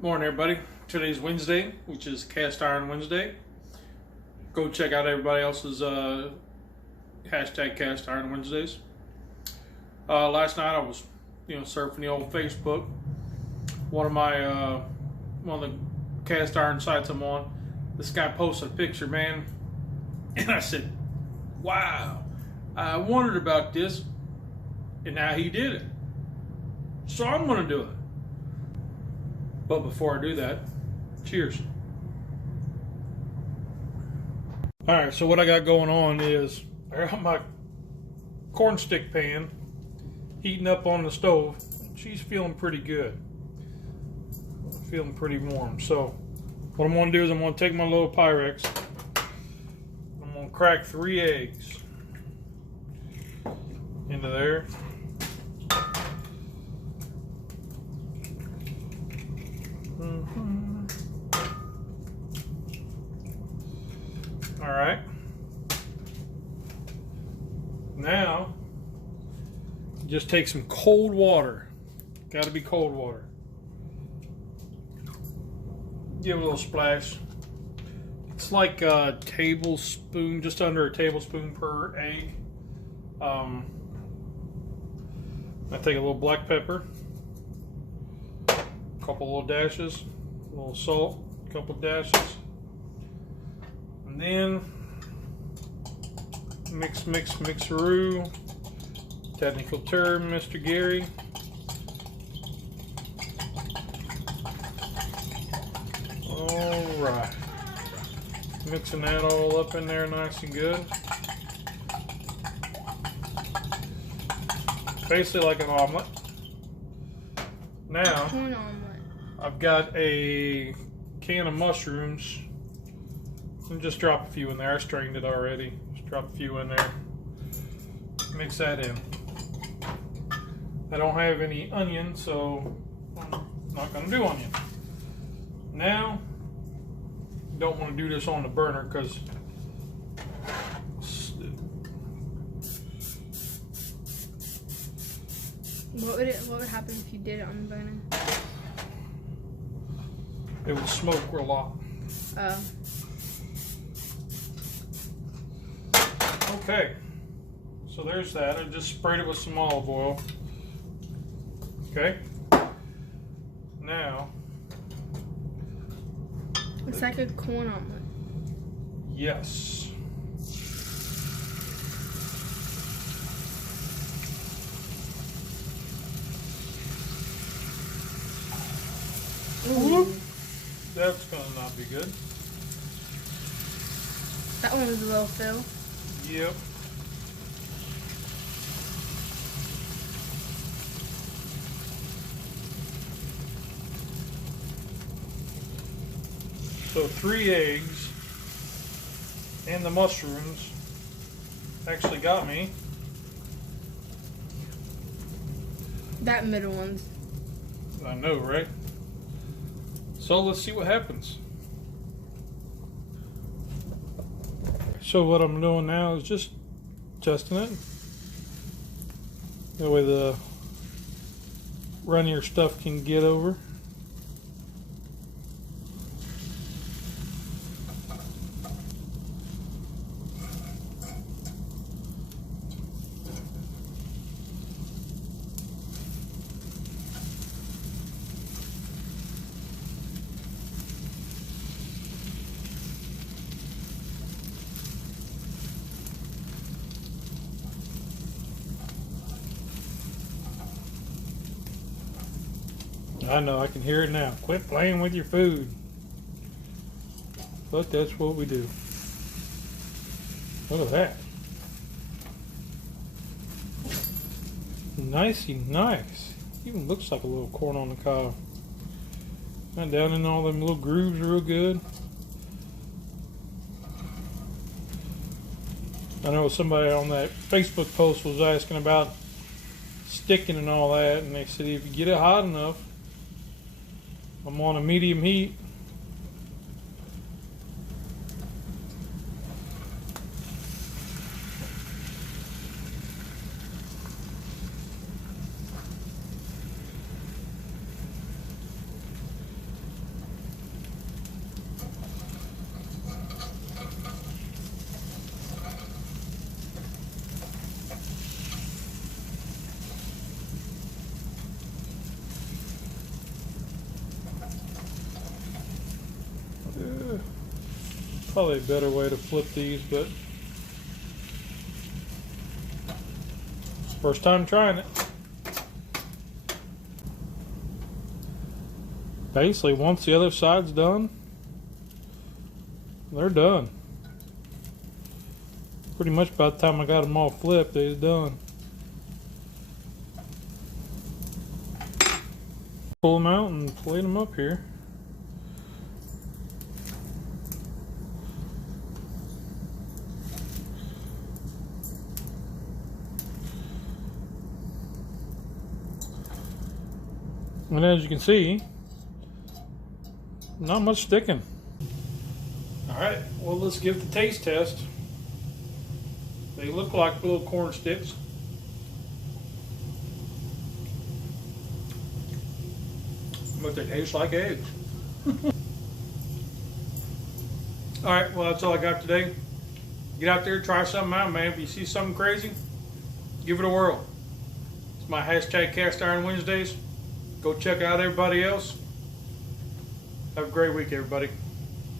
Morning, everybody. Today's Wednesday, which is Cast Iron Wednesday. Go check out everybody else's hashtag Cast Iron Wednesdays. Last night I was, surfing the old Facebook. One of the cast iron sites I'm on. This guy posted a picture, man, and I said, "Wow, I wondered about this, and now he did it. So I'm going to do it." But before I do that, cheers. Alright, so what I got going on is I got my cornstick pan heating up on the stove. She's feeling pretty good. Feeling pretty warm. So what I'm going to do is I'm going to take my little Pyrex. I'm going to crack 3 eggs into there. All right. Now, just take some cold water. Got to be cold water. Give it a little splash. It's like a tablespoon, just under a tablespoon per egg. I take a little black pepper, a couple little dashes, a little salt, a couple dashes. And then mixeroo. Technical term, Mr. Gary. Alright. Mixing that all up in there nice and good. Basically like an omelet. Now, Corn omelet. I've got a can of mushrooms. And just drop a few in there. I strained it already. Just drop a few in there. Mix that in. I don't have any onion, so I'm not going to do onion. Now, don't want to do this on the burner because What would happen if you did it on the burner? It would smoke a lot. Oh. Okay, so there's that. I just sprayed it with some olive oil. Okay. Now. It's like a corn omelet. Yes. Ooh. That's gonna not be good. That one was a little fill. Yep. So 3 eggs and the mushrooms actually got me. That middle one's. I know, right? So let's see what happens. So what I'm doing now is just testing it. That way the runnier stuff can get over. I know, I can hear it now. Quit playing with your food. But that's what we do. Look at that. Nicey nice. Even looks like a little corn on the cob. Got down in all them little grooves real good. I know somebody on that Facebook post was asking about sticking and all that, and they said if you get it hot enough, I'm on a medium heat. probably a better way to flip these, but first time trying it. Basically, once the other side's done, they're done. Pretty much by the time I got them all flipped, they're done. Pull them out and plate them up here. And as you can see, not much sticking. Alright, well, let's give the taste test. They look like little corn sticks. But they taste like eggs. Alright, well, that's all I got today. Get out there, try something out, man. If you see something crazy, give it a whirl. It's my hashtag Cast Iron Wednesdays. Go check out everybody else. Have a great week, everybody.